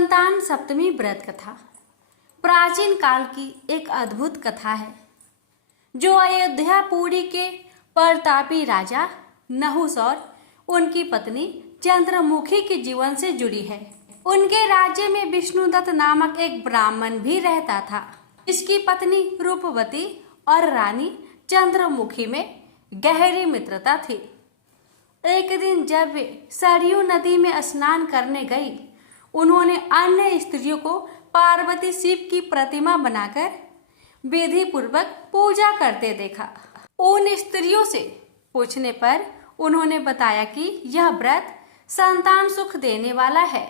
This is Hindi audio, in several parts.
संतान सप्तमी व्रत कथा प्राचीन काल की एक अद्भुत कथा है जो अयोध्यापुरी के प्रतापी राजा नहुस और उनकी पत्नी चंद्रमुखी के जीवन से जुड़ी है। उनके राज्य में विष्णुदत्त नामक एक ब्राह्मण भी रहता था, जिसकी पत्नी रूपवती और रानी चंद्रमुखी में गहरी मित्रता थी। एक दिन जब वे सरयू नदी में स्नान करने गई, उन्होंने अन्य स्त्रियों को पार्वती शिव की प्रतिमा बनाकर विधि पूर्वक पूजा करते देखा। उन स्त्रियों से पूछने पर उन्होंने बताया कि यह व्रत संतान सुख देने वाला है।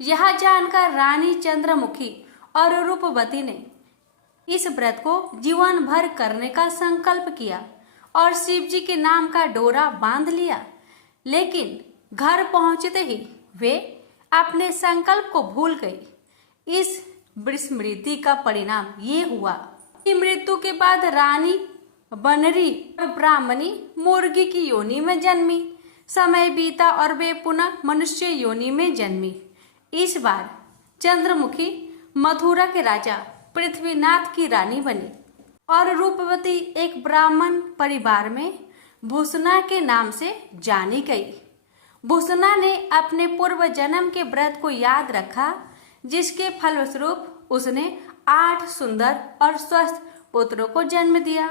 यह जानकर रानी चंद्रमुखी और रूपवती ने इस व्रत को जीवन भर करने का संकल्प किया और शिव जी के नाम का डोरा बांध लिया। लेकिन घर पहुंचते ही वे अपने संकल्प को भूल गई। इस विस्मृति का परिणाम ये हुआ कि मृत्यु के बाद रानी बनरी और ब्राह्मणी मुर्गी की योनि में जन्मी। समय बीता और वे पुनः मनुष्य योनि में जन्मी। इस बार चंद्रमुखी मथुरा के राजा पृथ्वीनाथ की रानी बनी और रूपवती एक ब्राह्मण परिवार में भूषणा के नाम से जानी गई। भूषणा ने अपने पूर्व जन्म के व्रत को याद रखा, जिसके फलस्वरूप उसने 8 सुंदर और स्वस्थ पुत्रों को जन्म दिया।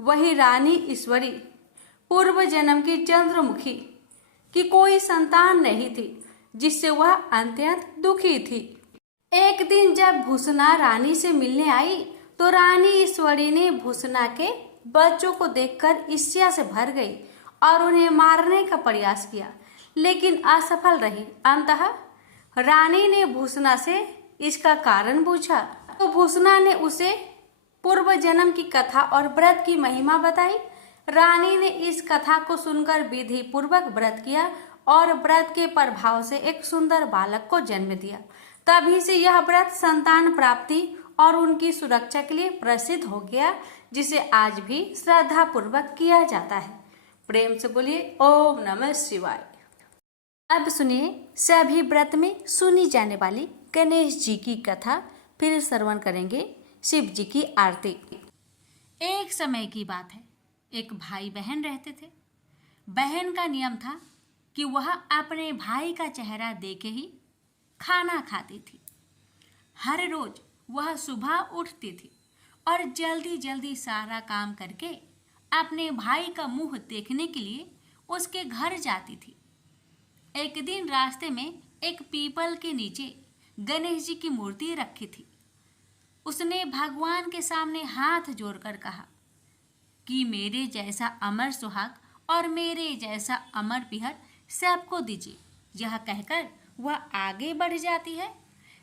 वही रानी ईश्वरी पूर्व जन्म की चंद्रमुखी की कोई संतान नहीं थी, जिससे वह अत्यंत दुखी थी। एक दिन जब भूषणा रानी से मिलने आई तो रानी ईश्वरी ने भूषणा के बच्चों को देखकर ईर्ष्या से भर गई और उन्हें मारने का प्रयास किया, लेकिन असफल रही। अंततः रानी ने भूषणा से इसका कारण पूछा तो भूषणा ने उसे पूर्व जन्म की कथा और व्रत की महिमा बताई। रानी ने इस कथा को सुनकर विधि पूर्वक व्रत किया और व्रत के प्रभाव से एक सुंदर बालक को जन्म दिया। तभी से यह व्रत संतान प्राप्ति और उनकी सुरक्षा के लिए प्रसिद्ध हो गया, जिसे आज भी श्रद्धा पूर्वक किया जाता है। प्रेम से बोलिए ओम नमः शिवाय। अब सुनिए सभी व्रत में सुनी जाने वाली गणेश जी की कथा। फिर श्रवण करेंगे शिव जी की आरती। एक समय की बात है, एक भाई बहन रहते थे। बहन का नियम था कि वह अपने भाई का चेहरा देखे ही खाना खाती थी। हर रोज वह सुबह उठती थी और जल्दी जल्दी सारा काम करके अपने भाई का मुंह देखने के लिए उसके घर जाती थी। एक दिन रास्ते में एक पीपल के नीचे गणेश जी की मूर्ति रखी थी। उसने भगवान के सामने हाथ जोड़कर कहा कि मेरे जैसा अमर सुहाग और मेरे जैसा अमर पिहर सबको दीजिए। यह कहकर वह आगे बढ़ जाती है।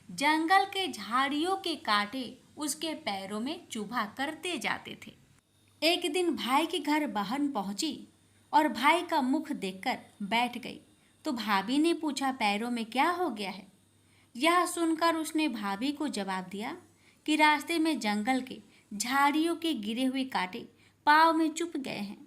जंगल के झाड़ियों के कांटे उसके पैरों में चुभा करते जाते थे। एक दिन भाई के घर बहन पहुंची और भाई का मुख देखकर बैठ गई तो भाभी ने पूछा, पैरों में क्या हो गया है? यह सुनकर उसने भाभी को जवाब दिया कि रास्ते में जंगल के झाड़ियों के गिरे हुए कांटे पाँव में चुभ गए हैं।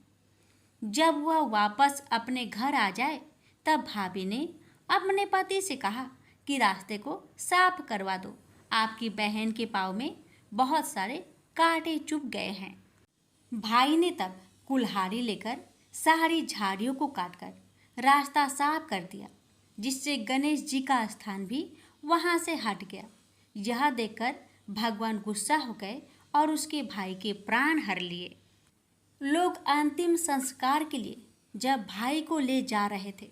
जब वह वापस अपने घर आ जाए तब भाभी ने अपने पति से कहा कि रास्ते को साफ करवा दो, आपकी बहन के पाँव में बहुत सारे कांटे चुभ गए हैं। भाई ने तब कुल्हाड़ी लेकर सारी झाड़ियों को काटकर रास्ता साफ कर दिया, जिससे गणेश जी का स्थान भी वहां से हट गया। यह देखकर भगवान गुस्सा हो गए और उसके भाई के प्राण हर लिए। लोग अंतिम संस्कार के लिए जब भाई को ले जा रहे थे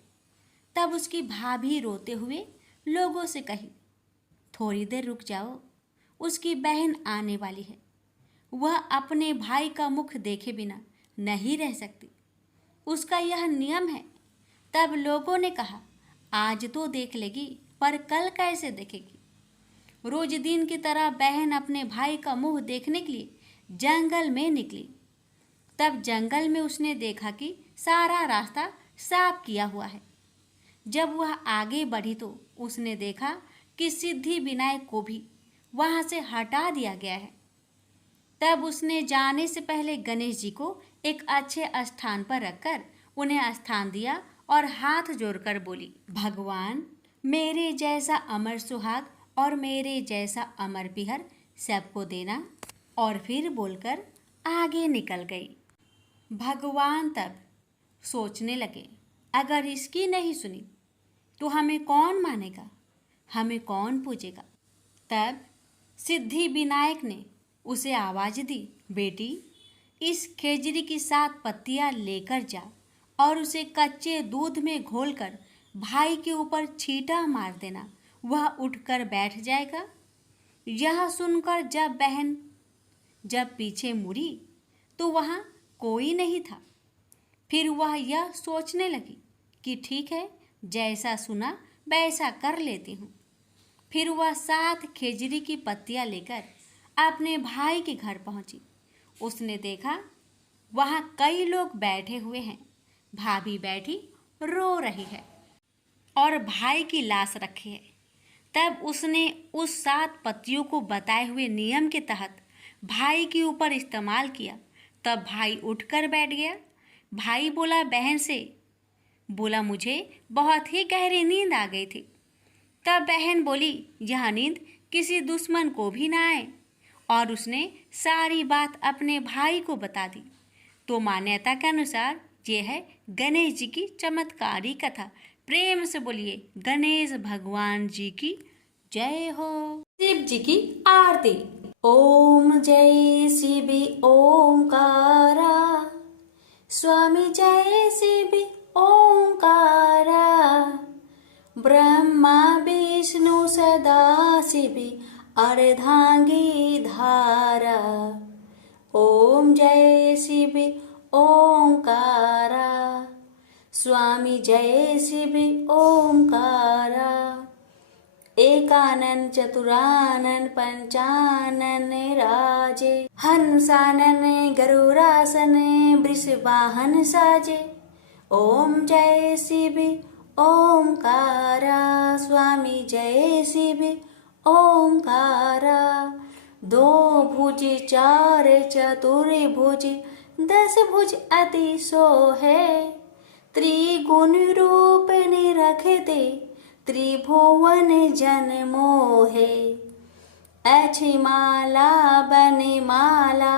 तब उसकी भाभी रोते हुए लोगों से कही, थोड़ी देर रुक जाओ, उसकी बहन आने वाली है। वह अपने भाई का मुख देखे बिना नहीं रह सकती, उसका यह नियम है। तब लोगों ने कहा, आज तो देख लेगी पर कल कैसे देखेगी? रोज दिन की तरह बहन अपने भाई का मुंह देखने के लिए जंगल में निकली। तब जंगल में उसने देखा कि सारा रास्ता साफ किया हुआ है। जब वह आगे बढ़ी तो उसने देखा कि सिद्धि विनायक को भी वहां से हटा दिया गया है। तब उसने जाने से पहले गणेश जी को एक अच्छे स्थान पर रखकर उन्हें स्थान दिया और हाथ जोड़कर बोली, भगवान मेरे जैसा अमर सुहाग और मेरे जैसा अमर पिहर सबको देना। और फिर बोलकर आगे निकल गई। भगवान तब सोचने लगे, अगर इसकी नहीं सुनी तो हमें कौन मानेगा, हमें कौन पूजेगा। तब सिद्धि विनायक ने उसे आवाज़ दी, बेटी इस खेजड़ी की 7 पत्तियां लेकर जा और उसे कच्चे दूध में घोलकर भाई के ऊपर छींटा मार देना, वह उठकर बैठ जाएगा। यह सुनकर जब बहन पीछे मुड़ी तो वहाँ कोई नहीं था। फिर वह यह सोचने लगी कि ठीक है, जैसा सुना वैसा कर लेती हूँ। फिर वह 7 खेजड़ी की पत्तियाँ लेकर अपने भाई के घर पहुँची। उसने देखा वहाँ कई लोग बैठे हुए हैं। भाभी बैठी रो रही है और भाई की लाश रखी है। तब उसने उस 7 पत्तियों को बताए हुए नियम के तहत भाई के ऊपर इस्तेमाल किया। तब भाई उठकर बैठ गया। भाई बोला बहन से, बोला मुझे बहुत ही गहरी नींद आ गई थी। तब बहन बोली यह नींद किसी दुश्मन को भी ना आए, और उसने सारी बात अपने भाई को बता दी। तो मान्यता के अनुसार ये है गणेश जी की चमत्कारी कथा। प्रेम से बोलिए गणेश भगवान जी की जय हो। शिव जी की आरती। ओम जय शिव ओंकारा, स्वामी जय शिव ओंकारा, ब्रह्मा विष्णु सदा शिव अर्धांगी धारा। ओम जय शिव ओंकारा, स्वामी जय शिव ओंकारा, एकानन चतुरानन पंचानन राजे, हंसानन गरुड़ासन वृषवाहन साजे। ओम जय शिव ओंकारा, स्वामी जय शिव ओंकारा, 2 भुज 4 चतुर्भुज 10 भुज अति सोहे, त्रिगुण रूप निरखते त्रिभुवन जन मोहे। अच्छी माला बने माला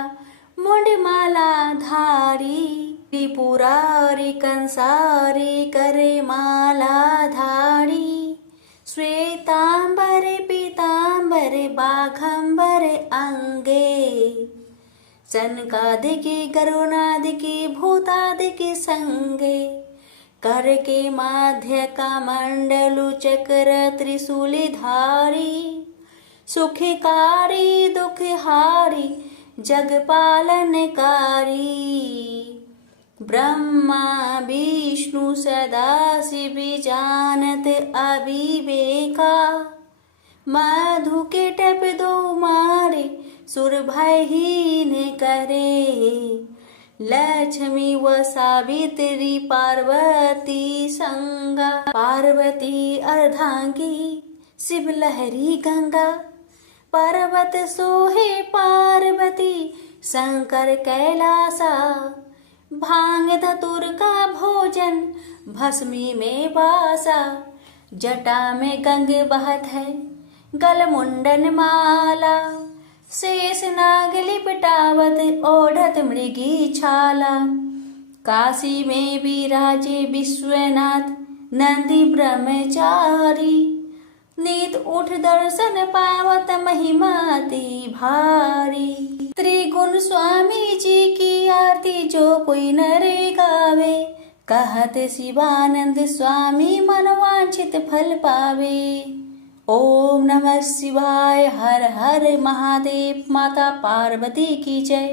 मुंड माला धारी, त्रिपुरारी कंसारी करे माला धारी। श्वेतांबर पीतांबर बाघंबर अंगे, सनकादिकी गरुणादिकी भूतादिकी संगे। कर के माध्य का मंडलु चक्र त्रिशूली धारी, सुखकारी दुखहारी जगपालनकारी। ब्रह्मा विष्णु सदा शिव जानत अविवेका, मधु के टप 2 मारे सुर भयहीन करे। लक्ष्मी व सावित्री पार्वती संगा, पार्वती अर्धांगी शिव लहरी गंगा। पर्वत सोहे पार्वती शंकर कैलासा, भांग धतुर का भोजन भस्मी में बासा। जटा में गंग बहत है गल मुंडन माला, शेष नाग लिपटावत ओढ़त मृगी छाला। काशी में विराजे विश्वनाथ नंदी ब्रह्मचारी, नीत उठ दर्शन पावत महिमाति भारी। त्रिगुण स्वामी जी की आरती जो कोई नरे गावे, कहत शिवानंद स्वामी मनवांछित फल पावे। ओम नमः शिवाय, हर हर महादेव, माता पार्वती की जय।